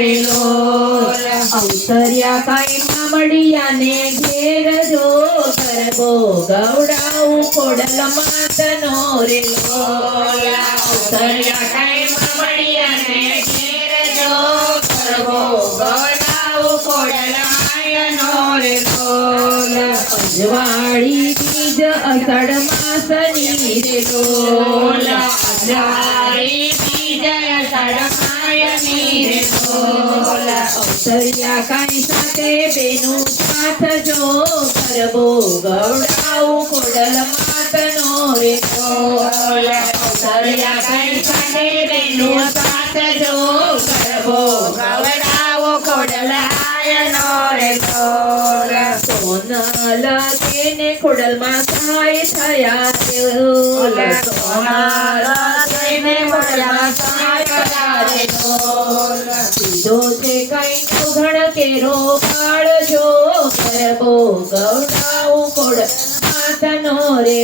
રે લોલ અવસર્યા કાંઈ મામડિયાને ઘેર જો ગરબો ગવડાવું ખોડલ માતનો રે લોલ અવસર્યા કાંઈ મામડિયાને ઘેર જો ગરબો ગવડાવું ખોડલ માયનો રે લોલ અજવાળી બીજ અષાઢ માસની રે લોલ અજવાળી બીજ અષાઢ માયની રે લોલ અવસર્યા કાંઈ સાથે બેનું સાથ જો ગરબો ગવડાવું ખોડલ માતનો રે લોલ અવસર્યા કાંઈ સાથે બેનું સાથ જો ગરબો ગવડાવો ખોડલ માયનો રે લોલ સોનલ કેને ખોડલમાં સહાય થયા રે લોલ સોનલ કેને ખોડલમાં સહાય થયા રે લોલ સીધો છે કઈ ઘણ કેરો પાડજો ગરબો ગવડાવું ખોડલ માતનો રે